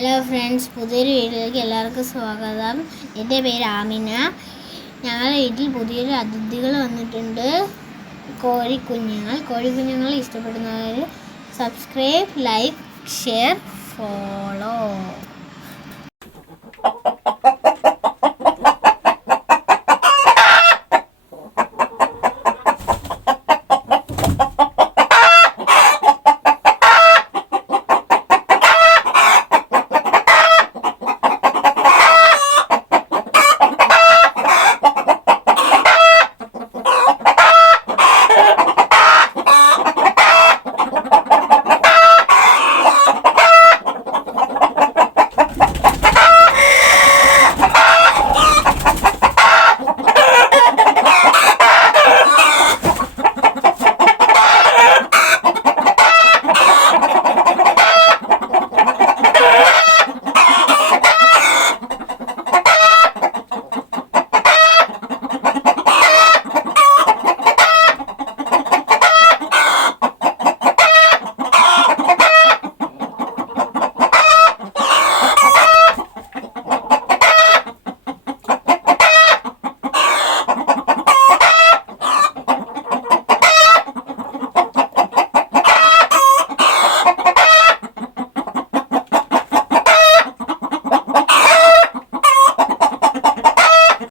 Hello friends, പുതിയൊരു വീഡിയോയിലേക്ക് എല്ലാവർക്കും സ്വാഗതം. എൻ്റെ പേര് ആമിന. ഞങ്ങളുടെ വീട്ടിൽ പുതിയൊരു അതിഥികൾ വന്നിട്ടുണ്ട്. കോഴിക്കുഞ്ഞുങ്ങൾ ഇഷ്ടപ്പെടുന്നവർ സബ്സ്ക്രൈബ്, ലൈക്ക്, ഷെയർ, ഫോളോ.